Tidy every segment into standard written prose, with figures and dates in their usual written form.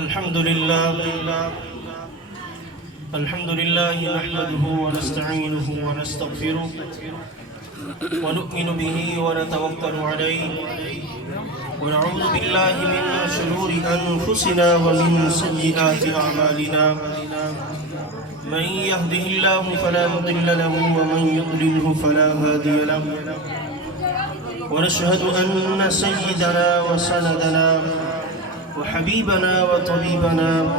الحمد لله نحمده ونستعينه ونستغفره ونؤمن به ونتوكل عليه ونعوذ بالله من شرور أنفسنا ومن سيئات أعمالنا من يهده الله فلا مضل له ومن يضلله فلا هادي له ونشهد أن سيدنا وسندنا وحبيبنا وطبيبنا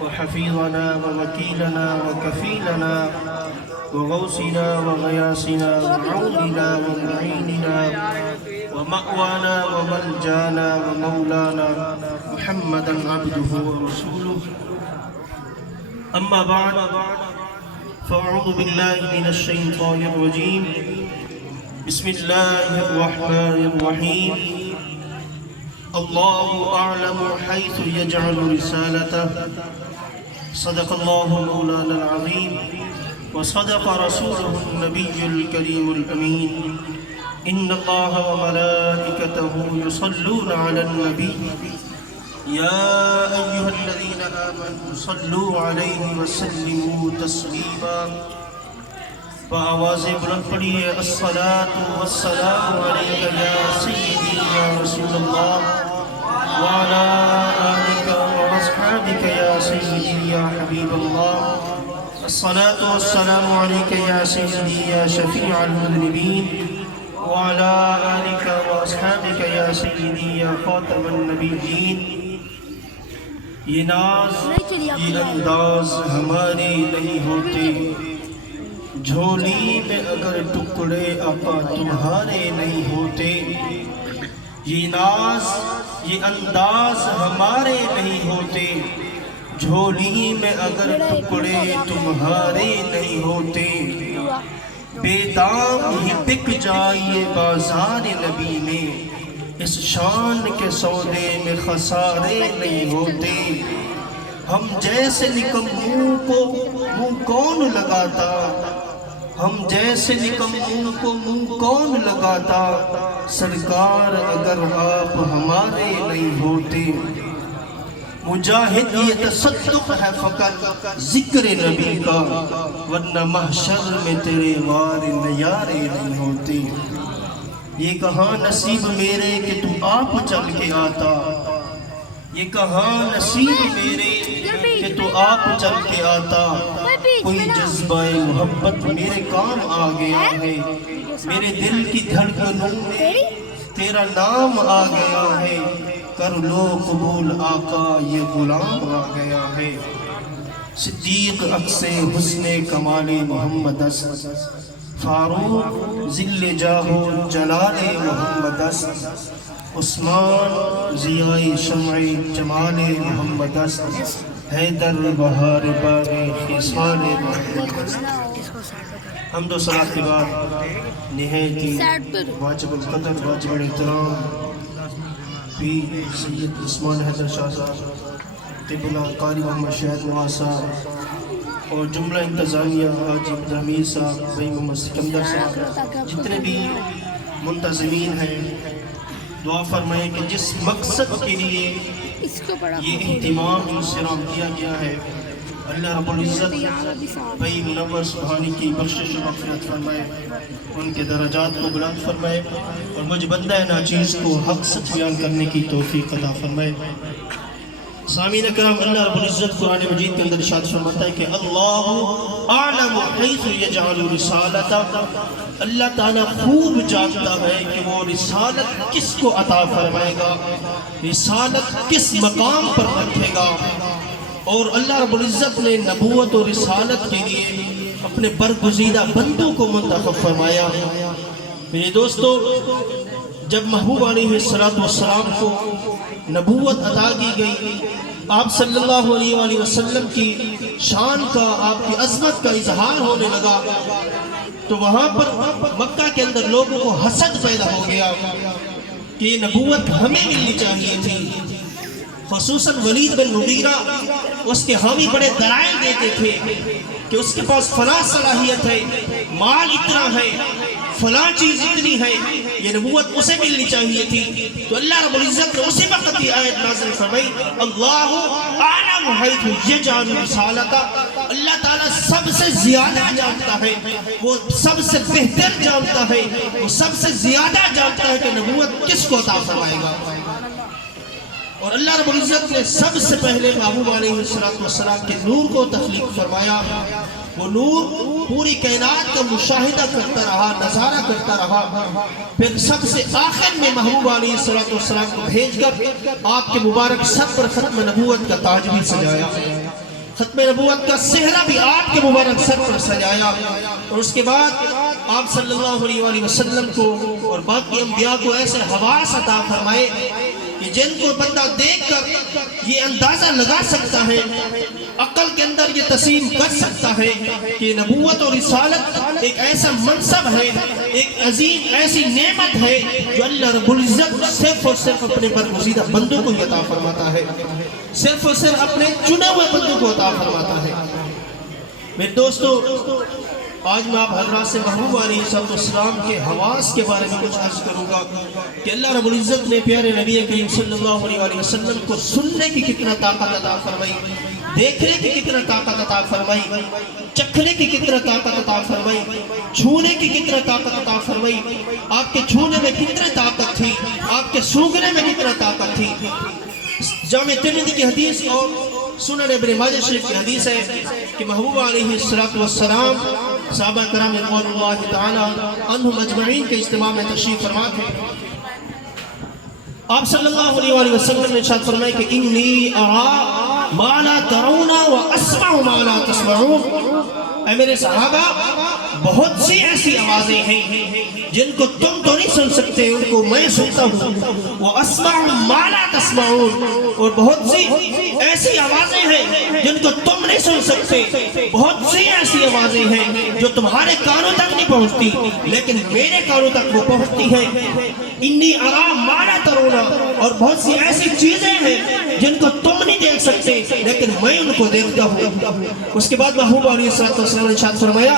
وحفيظنا ووكيلنا وكفيلنا وغوثنا وغياثنا وعوننا ومعيننا ومأوانا وملجانا ومولانا محمدا عبده ورسوله أما بعد فأعوذ بالله من الشيطان الرجيم بسم الله الرحمن الرحيم الله أعلم حيث يجعل رسالته صدق الله مولانا العظيم وصدق رسوله النبي الكريم الأمين إن الله وملائكته يصلون على النبي يا أيها الذين آمنوا صلوا عليه وسلموا تسليما فآواز بلند پڑھیے الصلاة والسلام عليك يا سيدي يا رسول الله وعلى آلك وأصحابك يا سيدي يا حبيب الله الصلاة والسلام عليك يا سيدي يا شفيع المذنبين وعلى آلك وأصحابك يا سيدي يا خاتم النبيين یہ ناز یہ انداز ہمارے نہیں ہوتے جھولی میں اگر ٹکڑے آقا تمہارے نہیں ہوتے یہ ناز یہ انداز ہمارے نہیں ہوتے جھولی میں اگر ٹکڑے تمہارے نہیں ہوتے بے دام ہی بک جائیے بازار نبی میں اس شان کے سودے میں خسارے نہیں ہوتے ہم جیسے نکموں کو منہ کون لگاتا ہم جیسے نکموں کو منہ کون لگاتا سرکار اگر آپ ہمارے نہیں ہوتے مجاہد یہ تصدق ہے فقط ذکر نبی کا ورنہ محشر میں تیرے وار نیارے نہیں ہوتے یہ کہاں نصیب میرے کہ تو آپ چل کے آتا یہ کہاں نصیب میرے کہ تو آپ چل کے آتا کوئی جذبہ محبت میرے کام آ گیا ہے میرے دل کی دھڑکنوں میں تیرا نام آ گیا ہے کر لو قبول آقا یہ غلام آ گیا ہے صدیق عکس حسن کمال محمد است فاروق ذل جاہ جلال محمد است عثمان ضیاء شمع جمال محمد است حیدر بہار باغ خصال محمد است حمد و صلاۃ کے بعد نہایت واجب القدر واجب الاحترام پیر سید عثمان حیدر شاہ صاحب قبلہ قاری محمد شہید نواز صاحب اور جملہ انتظامیہ حاجی عبدالحمید صاحب بھائی محمد سکندر صاحب جتنے بھی منتظمین ہیں دعا فرمائیں کہ جس مقصد کے لیے یہ اہتمام جو سرام کیا گیا ہے اللہ رب العزت بھائی منور سبحانی کی بخشش و مغفرت فرمائے ان کے درجات کو بلند فرمائے اور مجھ بندہ ناچیز کو حق سچ بیان کرنے کی توفیق عطا فرمائے سامعین کرام اللہ رب العزت قرآن مجید کے اندر ارشاد فرماتا ہے کہ اللہ اعلم حیث یجعل رسالتہ اللہ تعالیٰ خوب جانتا ہے کہ وہ رسالت کس کو عطا فرمائے گا رسالت کس مقام پر رکھے گا اور اللہ رب العزت نے نبوت و رسالت کے لیے اپنے برگزیدہ بندوں کو منتخب فرمایا میرے دوستو جب محبوب علیہ السلام کو نبوت عطا کی گئی آپ صلی اللہ علیہ وآلہ وسلم کی شان کا آپ کی عظمت کا اظہار ہونے لگا تو وہاں پر مکہ کے اندر لوگوں کو حسد پیدا ہو گیا کہ یہ نبوت ہمیں ملنی چاہیے تھی خصوصاً ولید بن مغیرہ اس کے حامی بڑے دلائل دیتے تھے کہ اس کے پاس فلاں صلاحیت ہے مال اتنا ہے فلاں چیز اتنی ہے، یہ نبوت اسے ملنی چاہیے تھی، تو اللہ رب العزت نے اسی وقت یہ آیت نازل فرمائی، اللہ اعلم حیث یجعل رسالتہ، اللہ تعالیٰ سب سے زیادہ جانتا ہے، وہ سب سے بہتر جانتا ہے، وہ سب سے زیادہ جانتا ہے کہ نبوت کس کو عطا فرمائے گا۔ اور اللہ رب العزت نے سب سے پہلے محبوب علیہ السلام کے نور کو تخلیق فرمایا، وہ نور پوری کائنات کا مشاہدہ کرتا رہا، نظارہ کرتا رہا، پھر سب سے آخر میں محبوب علیہ السلام کو بھیج کر آپ کے مبارک سر پر ختم نبوت کا تاج بھی سجایا، ختم نبوت کا صحرا بھی آپ کے مبارک سر پر سجایا، اور اس کے بعد آپ صلی اللہ علیہ وآلہ وسلم کو اور باقی انبیاء کو ایسے حواس عطا فرمائے کہ جن کو بندہ دیکھ کر یہ اندازہ لگا سکتا ہے، عقل کے اندر یہ تسلیم کر سکتا ہے کہ نبوت اور رسالت ایک ایسا منصب ہے، ایک عظیم ایسی نعمت ہے جو اللہ رب العزت صرف اور صرف اپنے برگزیدہ بندوں کو عطا فرماتا ہے، صرف اور صرف اپنے چنے ہوئے بندوں کو عطا فرماتا ہے۔ میرے دوستو، آج میں آپ حضرات سے محبوب علیہ السلام کے حواس کے بارے میں کچھ عرض کروں گا کہ اللہ رب العزت نے پیارے نبی کریم صلی اللہ علیہ وسلم کو سننے کی کتنا طاقت عطا فرمائی، دیکھنے کی کتنا طاقت عطا فرمائی، چکھنے کی کتنا طاقت عطا فرمائی، چھونے کی کتنا طاقت عطا فرمائی، آپ کے چھونے میں کتنا طاقت تھی، آپ کے سونگھنے میں کتنا طاقت تھی۔ جامع ترمذی کی حدیث اور سنن ابن ماجہ شریف کی حدیث ہے کہ محبوب علیہ السلام صحابہ کرام رضوان اللہ تعالی عنہم اجمعین کے اجتماع میں تشریف فرما تھے، آپ صلی اللہ علیہ وآلہ وسلم نے ارشاد فرمایا کہ انی ارا ما لا ترون واسمع ما لا تسمعون، اے میرے صحابہ بہت سی ایسی آوازیں ہیں جن کو تم تو نہیں سن سکتے، ان کو میں سنتا ہوں، وَأَسْمَعُ مَا لَا تَسْمَعُونَ، اور بہت سی ایسی آوازیں ہیں جن کو تم نہیں سن سکتے، بہت سی ایسی آوازیں ہیں جو تمہارے کانوں تک نہیں پہنچتی لیکن میرے کانوں تک وہ پہنچتی ہیں، انی ارا ما لا ترون، اور بہت سی ایسی چیزیں ہیں جن کو تم نہیں دیکھ سکتے لیکن میں ان کو دیکھتا ہوں۔ اس کے بعد محبوب علیہ السلام نے ارشاد فرمایا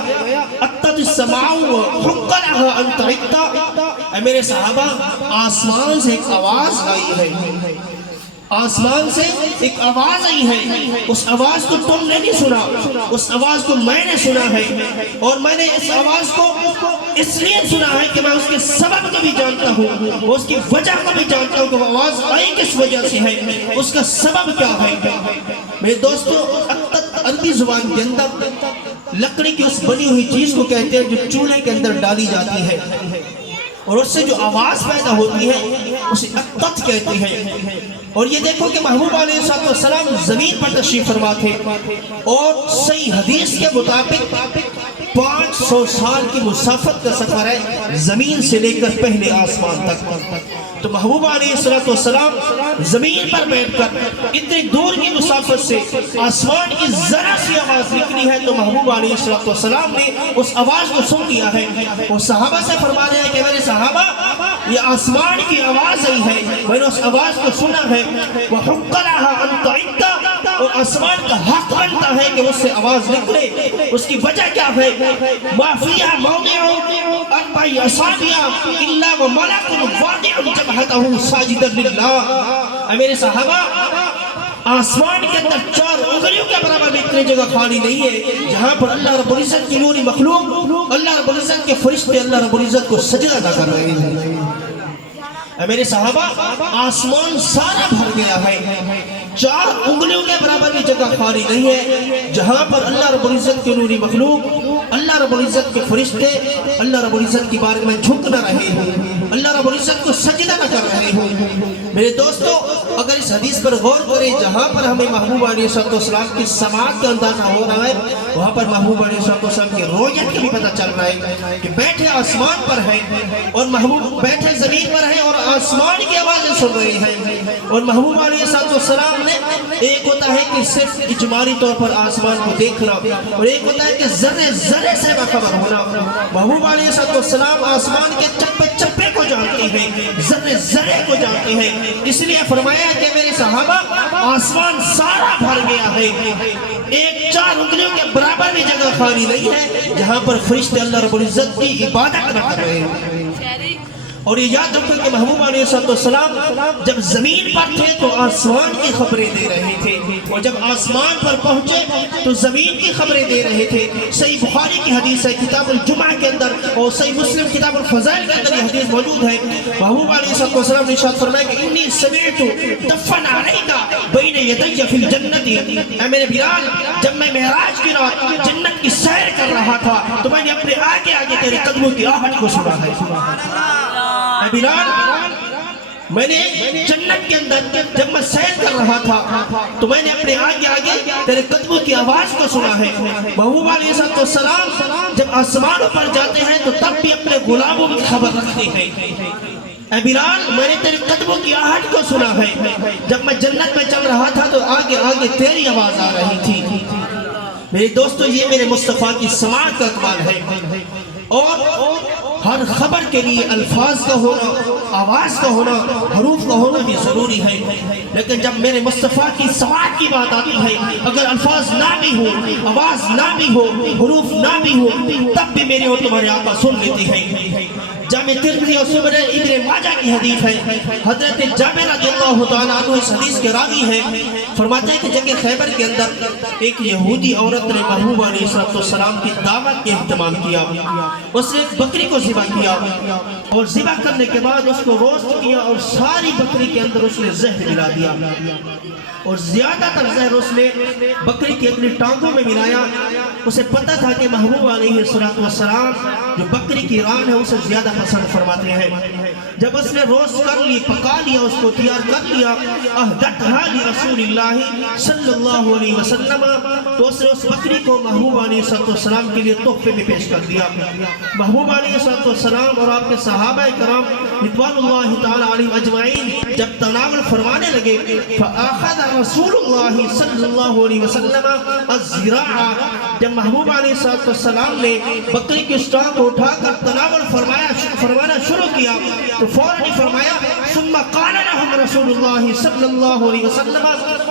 اتت السماء وحق لها ان تعد، اے میرے صحابہ آسمان سے ایک آواز آئی ہے، آسمان سے ایک آواز آئی ہے، اس آواز کو تم نے نہیں سنا، اس آواز کو میں نے سنا ہے، اور میں نے اس آواز کو اس لیے سنا ہے کہ میں اس کے سبب کو بھی جانتا ہوں، اس کی وجہ کو بھی جانتا ہوں کہ وہ آواز آئی کس وجہ سے ہے، اس کا سبب کیا ہے۔ میرے دوستو، عربی زبان کے اندر لکڑی کی اس بنی ہوئی چیز کو کہتے ہیں جو چولہے کے اندر ڈالی جاتی ہے اور اس سے جو آواز پیدا ہوتی ہے اسے اقت کہتے ہیں۔ اور یہ دیکھو کہ محبوب علیہ السلام زمین پر تشریف فرما تھے اور صحیح حدیث کے مطابق 500 سال کی مسافت کا سفر ہے زمین سے لے کر پہلے آسمان تک، تو محبوب علیہ السلام زمین پر بیٹھ کر اتنی دور کی مسافت سے آسمان کی ذرا سی آواز نکلی ہے تو محبوب علیہ السلام نے اس آواز کو سن لیا ہے۔ وہ صحابہ سے فرما رہے ہیں کہ میرے صحابہ یہ آسمان کی آواز آئی ہے، میں نے اس آواز کو سنا ہے، وَحُقَّ لَهَا أَن تَعِدَّ، اور آسمان کا حق بنتا ہے کہ اس سے آواز نکلے۔ اس کی وجہ کیا ہے؟ مَا فِيهَا مَوْضِعُ أَرْبَعِ أَصَابِعَ إِلَّا وَمَلَكٌ وَاضِعٌ جَبْهَتَهُ سَاجِدًا لِلَّهِ، اے میرے صحابہ آسمان کے اندر 4 انگلیوں کے برابر بھی اتنی جگہ خالی نہیں ہے جہاں پر اللہ رب العزت کی نوری مخلوق، اللہ رب العزت کے فرشتے اللہ رب العزت کو سجدہ نہ کر رہے ہیں۔ اے میرے صحابہ آسمان سارا بھر گیا ہے، 4 انگلیوں کے برابر بھی جگہ خالی نہیں ہے جہاں پر اللہ رب العزت کی نوری مخلوق، اللہ رب العزت کے فرشتے اللہ رب العزت کی بارگاہ میں جھک نہ رہے ہوں، اللہ رب العزت کو سجدہ نہ کر رہے ہوں۔ میرے دوستو، اگر اس حدیث پر غور کریں جہاں پر ہمیں محبوب علیہ السلام کی سماعت کا اندازہ ہو رہا ہے وہاں پر محبوب علیہ السلام کی رویت کا بھی پتہ چل رہا ہے کہ بیٹھے آسمان پر ہیں اور محبوب بیٹھے زمین پر ہیں اور آسمان کی آوازیں سن رہے ہیں، اور محبوب علیہ السلام نے ایک ہوتا ہے کہ صرف اجمالی طور پر آسمان کو دیکھنا اور ایک ہوتا ہے کہ ذرے ذرے سے باخبر ہونا۔ محبوب علیہ السلام آسمان کے چپے چپے کو جانتے ہیں، ذرے ذرے کو جانتے ہیں. اس لیے فرمایا کہ میرے صحابہ آسمان سارا بھر گیا ہے، ایک 4 انگلیوں کے برابر بھی جگہ خالی نہیں ہے جہاں پر فرشتے اللہ رب العزت کی عبادت نہ کر رہے ہیں. اور یہ یاد رکھو کہ محبوب علیہ السلام جب زمین پر تھے تو آسمان کی خبریں دے رہے تھے، اور جب آسمان پر پہنچے تو زمین کی خبریں دے رہے تھے. صحیح بخاری کی حدیث ہے کتاب الجمعہ کے اندر، اور صحیح مسلم کتاب الفضائل کے اندر یہ حدیث موجود ہے. محبوب علیہ السلام نے ارشاد فرمایا کہ انی سمعت دفن علیک بین یدی فی الجنت. اے میرے بلال، جب میں معراج کی رات جنت کی سیر کر رہا تھا تو میں نے اپنے آگے آگے تیرے قدموں کی آہٹ کو سنا ہے. اے بلال، میں نے جنت کے اندر جب میں سیر کر رہا تھا تو میں نے اپنے آگے آگے تیرے قدموں کی آواز کو سنا ہے. محبوب علیہ السلام جب آسمانوں پر جاتے ہیں تو تب بھی اپنے غلاموں کی خبر رکھتے ہیں. اے بلال، میں نے تیرے قدموں کی آہٹ کو سنا ہے، جب میں جنت میں چل رہا تھا تو آگے آگے تیری آواز آ رہی تھی. میرے دوستو، یہ میرے مصطفیٰ کی سماعت کا کمال ہے. اور ہر خبر کے لیے الفاظ کا ہونا، آواز کا ہونا، حروف کا ہونا بھی ضروری ہے. لیکن جب میرے مصطفیٰ کی سماعت کی بات آتی ہے، اگر الفاظ نہ بھی ہو، آواز نہ بھی ہو، حروف نہ بھی ہو، تب بھی میرے اور تمہارے آقا سن لیتے ہیں. جامع ترمذی اور سنن ابن ماجہ کی حدیث ہے، حضرت جابر رضی اللہ تعالیٰ عنہ اس حدیث کے راوی ہیں. فرماتے ہیں کہ جنگ خیبر کے اندر ایک یہودی عورت نے محبوب علیہ السلام کی دعوت کے اہتمام کیا. اس نے ایک بکری کو ذبح کیا، اور ذبح کرنے کے بعد اس کو روسٹ کیا، اور ساری بکری کے اندر اس نے زہر ملا دیا، اور زیادہ تر زہر اس نے بکری کی اپنی ٹانگوں میں ملایا. اسے پتہ تھا کہ محبوب علیہ السلام جو بکری کی ران ہے اسے زیادہ پسند فرماتے ہیں. جب اس نے روسٹ کر لی، پکا لیا، اس کو تیار کر لیا، اہدتھا لرسول اللہ صلی اللہ علیہ وسلم، تو اس نے اس بکری کو محبوب علیہ السلام کے لیے تحفے میں پیش کر دیا. محبوب علیہ السلام اور آپ کے صحابہ کرام رضوان اللہ تعالی علیہم اجمعین جب تناول فرمانے لگے، فاخذ رسول اللہ صلی اللہ علیہ وسلم الذراع، جب محبوب علیہ السلام نے بکری کی اسٹانگ کو اٹھا کر تناول فرمانا شروع کیا تو فوراً فرمایا، ثم قال لهم رسول اللہ صلی اللہ علیہ وسلم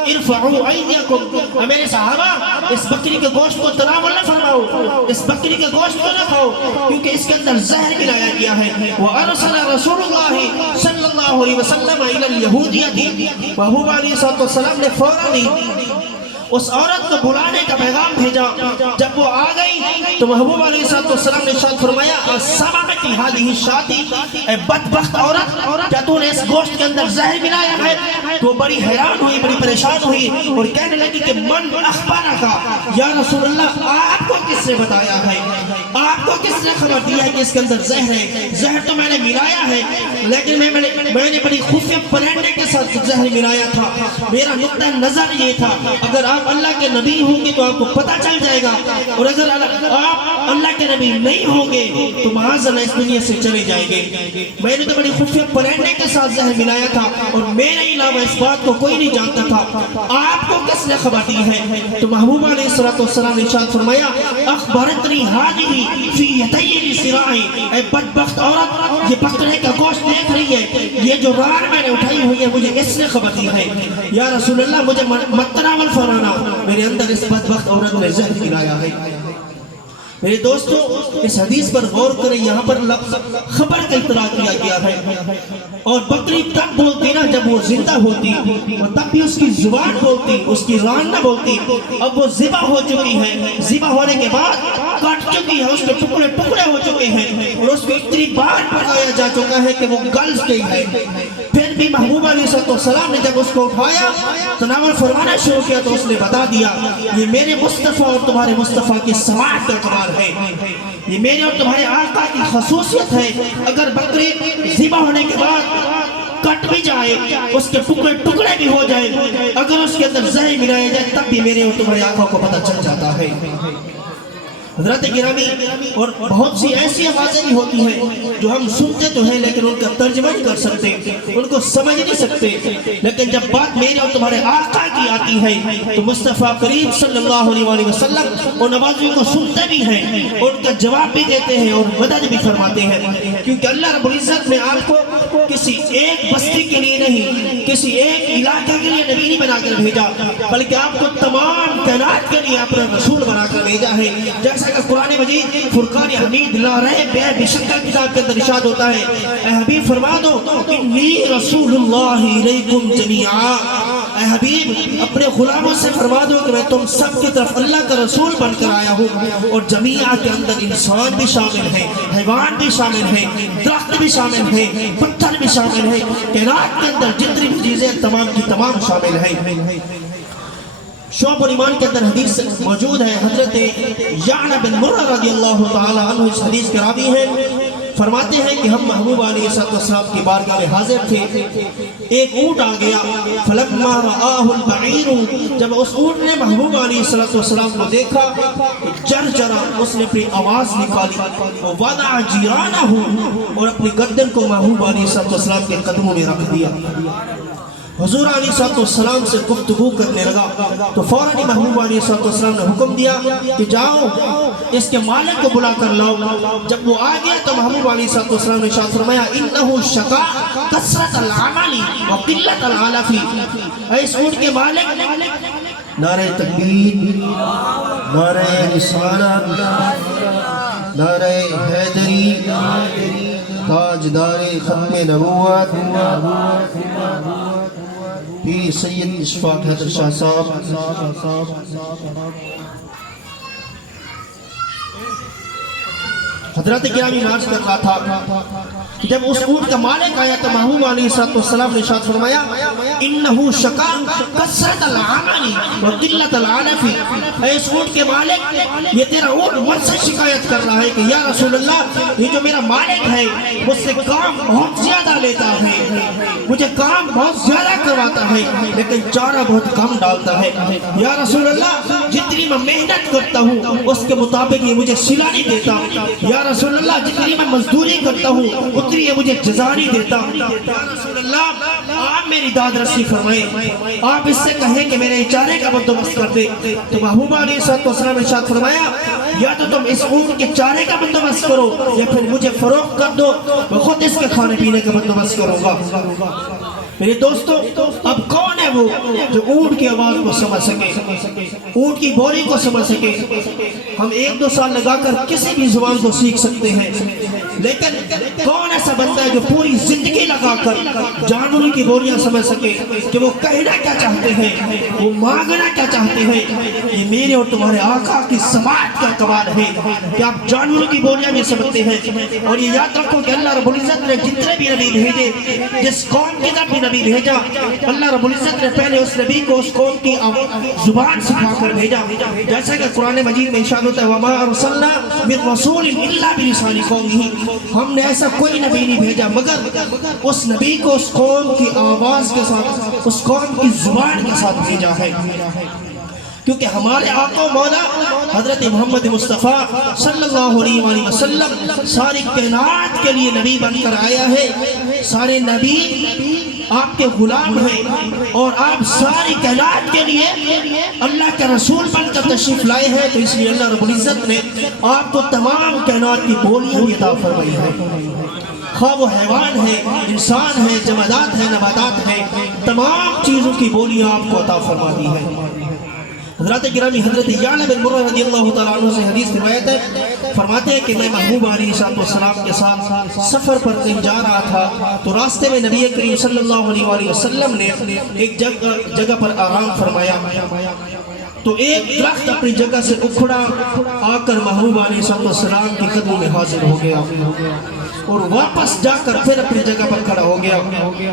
ارفعوا ایدیکم. میرے صحابہ، اس بکری کے گوشت کو تناول نہ فرماؤ، اس بکری کے گوشت کو نہ کھاؤ، کیونکہ اس کے اندر زہر ملایا گیا ہے. وارسل رسول اللہ صلی اللہ علیہ وسلم الی الیہودیہ، محبوب علیہ السلام نے فوراً اس عورت کو بلانے کا پیغام بھیجا. جب وہ آ گئی تو محبوب علیہ السلام نے ارشاد فرمایا، اسمعت هذه الشاة، اے بدبخت عورت، کیا تو نے اس گوشت کے اندر زہر ملایا ہے؟ تو بڑی حیران ہوئی، بڑی پریشان ہوئی، اور کہنے لگی کہ من اخبارک یا رسول اللہ، آپ کو کس نے بتایا ہے، آپ کو کس نے خبر دیا ہے کہ اس کے اندر زہر ہے؟ زہر تو میں نے ملایا ہے، لیکن میں نے بڑی خفیہ پلاننے کے ساتھ زہر ملایا تھا. میرا نقطہ نظر یہ تھا، اگر آپ اللہ کے نبی ہوں گے تو آپ کو پتہ چل جائے گا، اور اگر آپ اللہ کے نبی نہیں ہوں گے تو معاذ اللہ اس دنیا سے چلے جائیں گے. میں نے تو بڑی خفیہ پلاننے کے ساتھ زہر ملایا تھا، اور میرے علاوہ اس بات کو کوئی نہیں جانتا تھا، آپ کو کس نے خبر دی ہے؟ تو محبوب علیہ السلام نے ارشاد فرمایا، اخبرتنی هذه فی یدی لصراعی، اے بدبخت عورت، یہ بکرے کا گوشت دیکھ رہی ہے، یہ جو ران میں نے اٹھائی ہوئی ہے مجھے اس نے خبر دی ہے. یا رسول اللہ، مجھے مت تناول فرمانا، میرے اندر اس بدبخت عورت نے زہر ملایا ہے. میرے دوستو، اس حدیث پر غور کریں، یہاں پر لفظ خبر کا اطلاق کیا گیا ہے. اور بکری تب بولتی نا جب وہ زندہ ہوتی، اور تب بھی اس کی زبان بولتی، اس کی ران نہ بولتی. اب وہ ذبح ہو چکی ہے، ذبح ہونے کے بعد کٹ چکی ہے، اس کے ٹکڑے ٹکڑے ہو چکے ہیں، اور اس کو اتنی بار پکایا جا چکا ہے کہ وہ گل گئی ہے. پھر بھی محبوب علیہ السلام نے جب اس کو اٹھایا، تناول فرمانا شروع کیا، تو اس نے بتا دیا، یہ میرے مصطفیٰ اور تمہارے مصطفیٰ کی سماعت کا کمال ہے، یہ میرے اور تمہارے آقا کی خصوصیت ہے. اگر بکری ذبح ہونے کے بعد کٹ بھی جائے، اس کے ٹکڑے ٹکڑے بھی ہو جائے، اگر اس کے اندر زہر ملایا جائے، تب بھی میرے اور تمہارے آقا کو پتہ چل جاتا ہے. حضرات گرامی، اور بہت سی ایسی آوازیں بھی ہوتی ہیں جو ہم سنتے تو ہیں لیکن ان کا ترجمہ نہیں کر سکتے، ان کو سمجھ نہیں سکتے، لیکن جب بات میرے اور تمہارے آقا کی آتی ہے تو مصطفیٰ کریم صلی اللہ علیہ وسلم ان آوازوں کو سنتے بھی ہیں، ان کا جواب بھی دیتے ہیں اور مدد بھی فرماتے ہیں، کیونکہ اللہ رب العزت نے آپ کو کسی ایک بستی کے لیے نہیں، کسی ایک علاقے کے لیے نبی نہیں بنا کر بھیجا، بلکہ آپ کو تمام کائنات کے لیے اپنا رسول بنا کر بھیجا ہے۔ جیسا کہ قرآن مجید فرقان حمید لا ریب بشکل کتاب کے اندر ارشاد ہوتا ہے، اے حبیب فرما دو انی رسول اللہ علیکم جمیعا، اے حبیب اپنے غلاموں سے فرما دو کہ میں تم سب کی طرف اللہ کا رسول بن کر آیا ہوں، اور جمیعا کے اندر انسان بھی شامل ہے، حیوان بھی شامل ہے، درخت بھی شامل ہے، پتھر بھی شامل ہے، کائنات کے اندر جتنی بھی چیزیں تمام کی تمام شامل ہیں۔ شعب الایمان کے اندر حدیث موجود ہے، حضرت یعلا بن مرہ رضی اللہ تعالی عنہ اس حدیث کے راوی ہیں، فرماتے ہیں کہ ہم محبوب علیہ السلام کی بارگاہ میں حاضر تھے، ایک اونٹ آ گیا، فلما رآہ البعیر، جب اس اونٹ نے محبوب علیہ السلام کو دیکھا جرجرا، اس نے اپنی آواز نکالی، ووضع جیرانہ، اور اپنی گردن کو محبوب علیہ السلام کے قدموں میں رکھ دیا۔ حضور علیہ السلام سے گفتگو کرنے لگا تو فوراً محبوب علیہ السلام نے حکم دیا کہ جاؤ اس کے مالک کو بلا کر لاؤ۔ جب وہ آ گیا تو محبوب علیہ السلام نے ارشاد فرمایا انہو شکا کثرت العمل وقلت العلف، اے اس اونٹ کے مالک نعرہ تکبیر، نعرہ رسالت، نعرہ حیدری، تاجدار ختم نبوت پیر سید اشفاق حیدر شاہ صاحب، حضرت گرامی عرض کر رہا تھا کہ جب اس اونٹ کا مالک آیا تو محبوب علیہ السلام نے ارشاد فرمایا انہو شکا کثرت العمل وقلت العلف، اے اس اونٹ کے مالک یہ تیرا اونٹ مجھ سے شکایت کر رہا ہے کہ یا رسول اللہ یہ جو میرا مالک ہے مجھ سے کام بہت زیادہ لیتا ہے، مجھے کام بہت زیادہ کرواتا ہے لیکن چارہ بہت کم ڈالتا ہے، یا رسول اللہ جتنی میں محنت کرتا ہوں اس کے مطابق یہ مجھے صلہ نہیں دیتا، یا رسول اللہ جتنی میں مزدوری کرتا ہوں اتنی یہ مجھے جزا نہیں دیتا، یا رسول اللہ آپ میری داد رسی فرمائیں، آپ اس سے کہیں کہ میرے چارے کا بندوبست کر دے۔ تو محبوب علیہ السلام نے ارشاد فرمایا یا تو تم اس اونٹ کے چارے کا بندوبست کرو یا پھر مجھے فروخت کر دو، میں خود اس کے کھانے پینے کا بندوبست کروں گا۔ میرے دوستو اب کون ہے وہ جو اونٹ کی آواز کو سمجھ سکے، اونٹ کی بولی کو سمجھ سکے؟ ہم 1-2 سال لگا کر کسی بھی زبان کو سیکھ سکتے ہیں، لیکن کون ایسا بندہ ہے جو پوری زندگی لگا کر جانوروں کی بولیاں سمجھ سکے کہ وہ کہنا کیا چاہتے ہیں، وہ مانگنا کیا چاہتے ہیں؟ یہ میرے اور تمہارے آقا کی سماعت کا کمال ہے کہ آپ جانوروں کی بولیاں بھی سمجھتے ہیں۔ اور یہ یاد رکھو کہ اللہ رب العزت نے جتنے بھی نبی بھیجے، جس قوم کی طرف بھی نبی بھیجا، اللہ رب العزت نے پہلے اس نبی کو اس قوم کی زبان سکھا کر بھیجا، جیسا کہ قرآن مجید میں ارشاد ہوتا ہے وَمَا أَرْسَلْنَا مِن رَسُولٍ إِلَّا بِلِسَانِ قَوْمِهِ، ہم نے ایسا کوئی نبی نہیں بھیجا مگر اس نبی کو اس قوم کی آواز کے ساتھ، اس قوم کی زبان کے ساتھ بھیجا ہے، کیونکہ ہمارے آقا و مولا حضرت محمد مصطفیٰ صلی اللہ علیہ وسلم ساری کائنات کے لیے نبی بن کر آیا ہے، سارے نبی آپ کے غلام ہیں اور آپ ساری کائنات کے لیے اللہ کے رسول بن کر تشریف لائے ہیں، تو اس لیے اللہ رب العزت نے آپ کو تمام کائنات کی بولیاں بھی عطا فرمائی ہیں، خواہ وہ حیوان ہے، انسان ہے، جمادات ہے، نباتات ہے، تمام چیزوں کی بولیاں آپ کو عطا فرما دی ہے۔ حضرت گرامی حضرت یعلا بن مرہ رضی اللہ تعالیٰ عنہ سے حدیث روایت ہے، فرماتے ہیں کہ میں محبوب علیہ السلام کے ساتھ سفر پر کہیں جا رہا تھا تو راستے میں نبی کریم صلی اللہ علیہ وسلم نے ایک جگہ پر آرام فرمایا، تو ایک درخت اپنی جگہ سے اکھڑا آ کر محبوب علیہ السلام کی قدموں میں حاضر ہو گیا اور واپس جا کر پھر اپنی جگہ پر کھڑا ہو گیا۔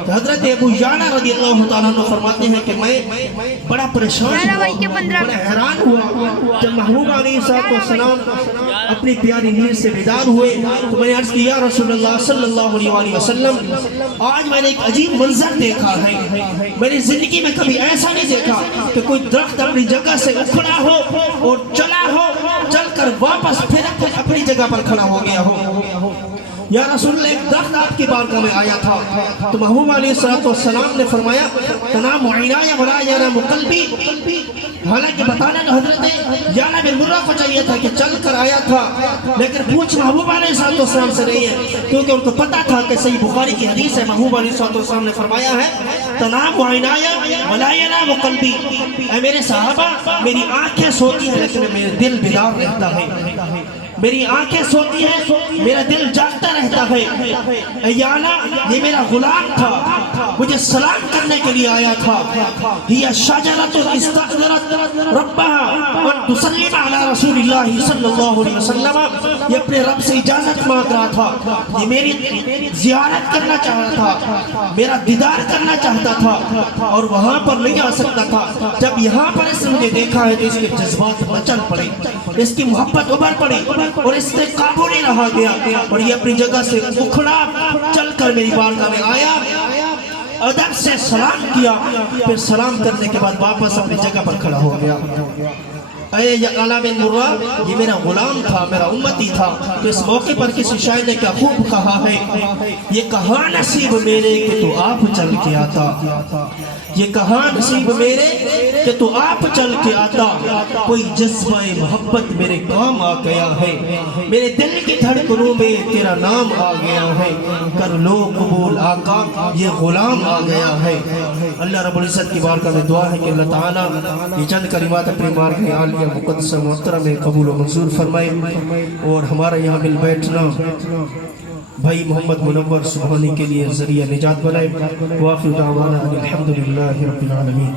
تو حضرت ابو یعلا رضی اللہ تعالیٰ عنہ فرماتے ہیں کہ میں بڑا پریشان ہوا، بڑا حیران ہوا، جب محبوب علیہ السلام اپنی پیاری نیند سے بیدار ہوئے تو میں نے عرض کیا یا رسول اللہ صلی اللہ علیہ وسلم آج میں نے ایک عجیب منظر دیکھا ہے، میں نے زندگی میں کبھی ایسا نہیں دیکھا کہ کوئی درخت اپنی جگہ سے اکھڑا ہو اور چلا ہو، چل کر کر واپس پھر اپنی جگہ پر کھڑا ہو گیا ہو۔ یا رسول اللہ، ایک درخت آپ کی بارگاہ میں آیا تھا تو محبوب علیہ السلام نے فرمایا تنام عینایا ولا ینام قلبی، حالانکہ بتانا تو حضرت یعلا بن مرہ کو چاہیے تھا کہ چل کر آیا تھا، لیکن پوچھ محبوب علیہ السلام سے نہیں ہے، کیونکہ ان کو پتا تھا کہ صحیح بخاری کی حدیث ہے، محبوب علیہ السلام نے فرمایا ہے تنام عینایا ولا ینام قلبی، اے میرے صحابہ میری آنکھیں سوتی ہیں لیکن میرا دل بیدار رہتا ہے، میری آنکھیں سوتی ہیں میرا دل جاگتا رہتا ہے۔ اے یعلا، یہ میرا غلام تھا، مجھے سلام کرنے کے لیے آیا تھا، ہی شجرۃ استأذنت ربها ان تسلم علی رسول اللہ صلی اللہ علیہ وسلم، یہ اپنے رب سے اجازت مانگ رہا تھا، یہ میری زیارت کرنا چاہتا تھا، میرا دیدار کرنا چاہتا تھا اور وہاں پر نہیں آ سکتا تھا۔ جب یہاں پر اس نے مجھے دیکھا ہے تو اس کے جذبات مچل پڑے، اس کی محبت ابھر پڑی اور اس سے قابو نہیں رہا گیا، اور یہ اپنی جگہ سے اکھڑا چل کر میری بارگاہ میں آیا، ادب سے سلام کیا، پھر سلام کرنے کے بعد واپس اپنی جگہ پر کھڑا ہو گیا۔ اے یعلا بن مرہ، یہ میرا غلام تھا، میرا امتی تھا۔ تو اس موقع پر کسی شاعر نے کیا خوب کہا ہے، یہ کہاں نصیب میرے کہ تو آپ چل کے آتا، یہ کہاں نصیب میرے کہ تو آپ چل کے آتا، کوئی جذبہ محبت میرے کام آ گیا ہے، میرے دل کی دھڑکنوں میں تیرا نام آ گیا ہے، کر لو قبول آقا یہ غلام آ گیا ہے۔ اللہ رب العزت کی بارگاہ میں دعا ہے کہ اللہ تعالیٰ یہ چند کلمات اپنے بارگاہ عالیہ مقدس محترم میں قبول و منظور فرمائے، اور ہمارا یہاں مل بیٹھنا بھائی محمد منور سبحانی کے لیے ذریعہ نجات بنائے۔ وآخر دعوانا الحمدللہ رب العالمین۔